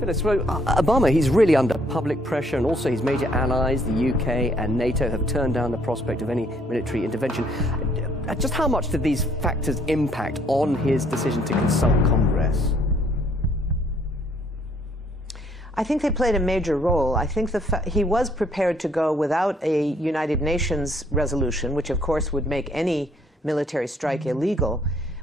Phyllis, well, Obama, he's really under public pressure, and also his major allies, the UK and NATO, have turned down the prospect of any military intervention. Just how much did these factors impact on his decision to consult Congress? I think they played a major role. I think he was prepared to go without a United Nations resolution, which of course would make any military strike illegal.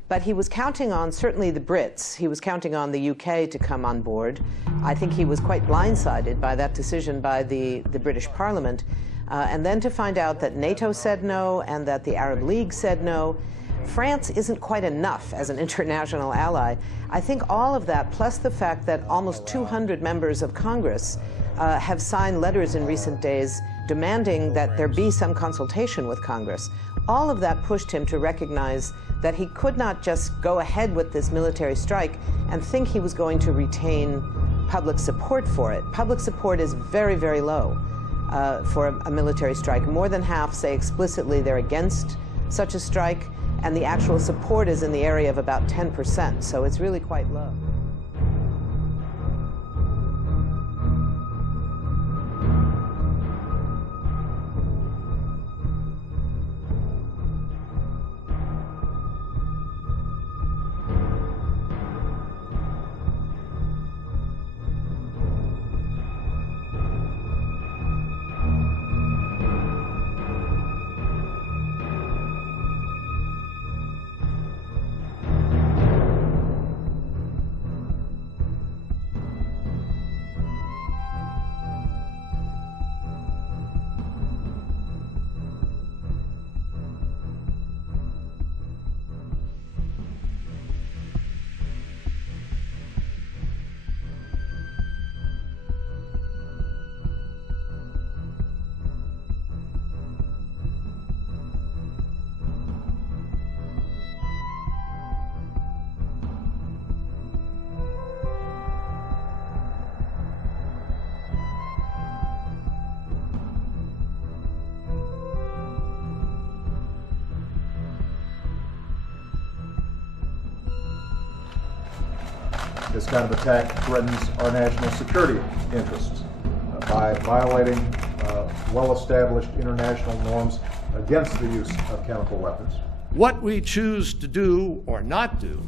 But he was counting on, certainly the Brits, he was counting on the UK to come on board. I think he was quite blindsided by that decision by the British Parliament. And then to find out that NATO said no and that the Arab League said no. France isn't quite enough as an international ally. I think all of that, plus the fact that almost 200 members of Congress have signed letters in recent days demanding that there be some consultation with Congress, all of that pushed him to recognize that he could not just go ahead with this military strike and think he was going to retain public support for it. Public support is very, very low for a military strike. More than half say explicitly they're against such a strike, and the actual support is in the area of about 10%, so it's really quite low. This kind of attack threatens our national security interests by violating well-established international norms against the use of chemical weapons. What we choose to do or not do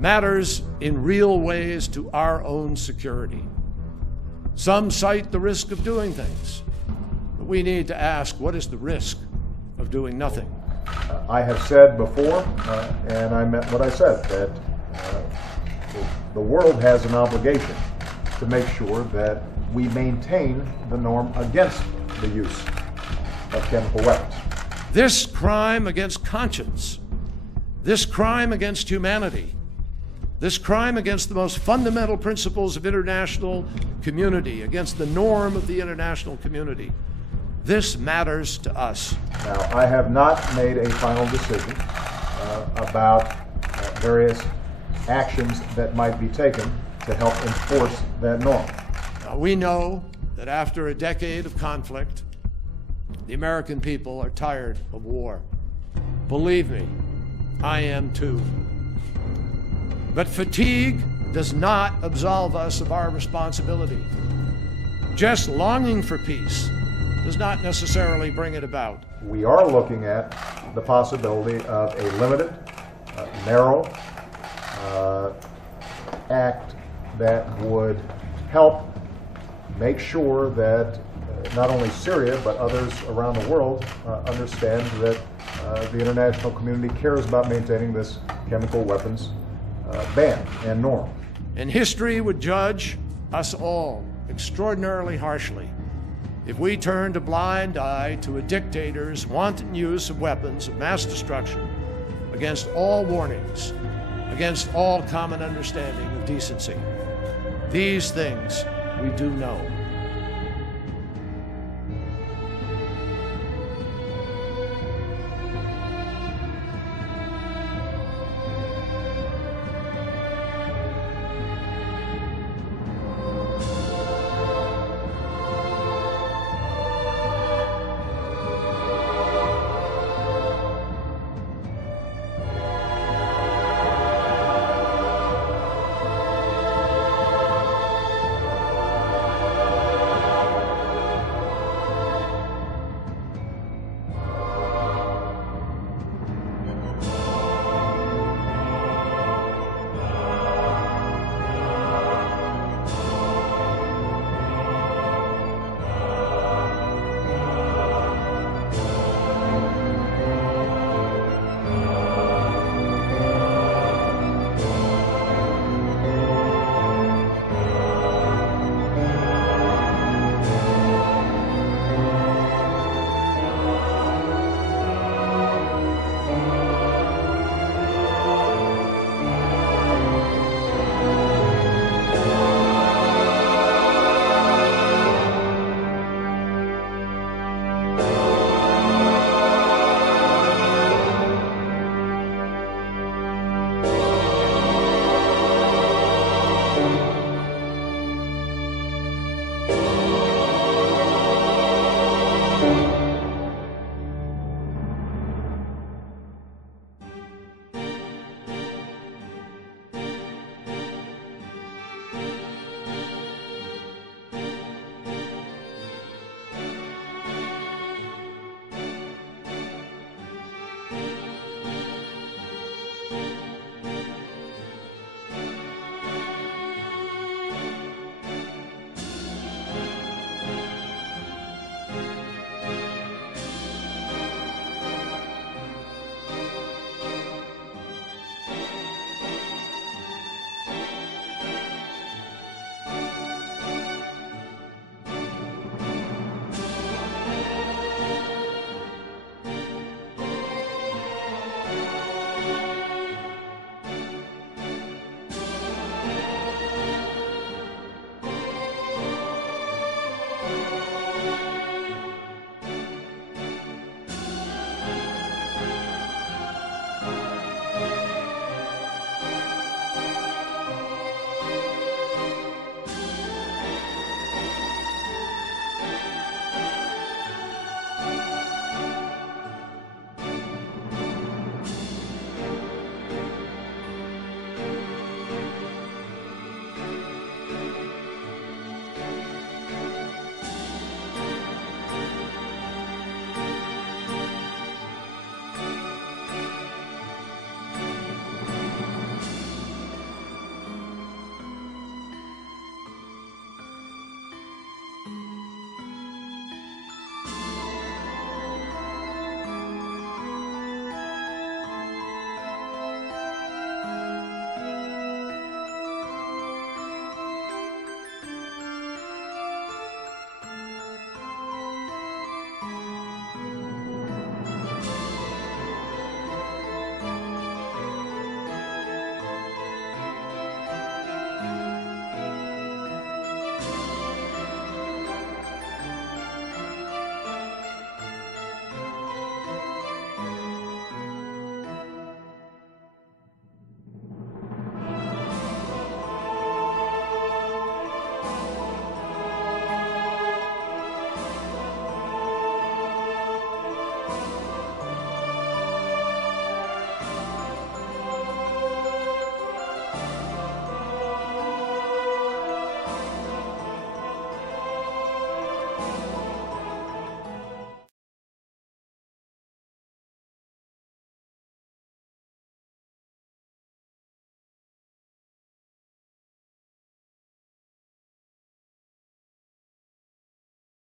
matters in real ways to our own security. Some cite the risk of doing things, but we need to ask, what is the risk of doing nothing? I have said before, and I meant what I said, that the world has an obligation to make sure that we maintain the norm against the use of chemical weapons. This crime against conscience, this crime against humanity, this crime against the most fundamental principles of international community, against the norm of the international community, this matters to us. Now, I have not made a final decision about various actions that might be taken to help enforce that norm. Now, we know that after a decade of conflict, the American people are tired of war. Believe me, I am too. But fatigue does not absolve us of our responsibility. Just longing for peace does not necessarily bring it about. We are looking at the possibility of a limited, narrow act that would help make sure that not only Syria but others around the world understand that the international community cares about maintaining this chemical weapons ban and norm. And history would judge us all extraordinarily harshly if we turned a blind eye to a dictator's wanton use of weapons of mass destruction against all warnings, against all common understanding of decency. These things we do know. Bye.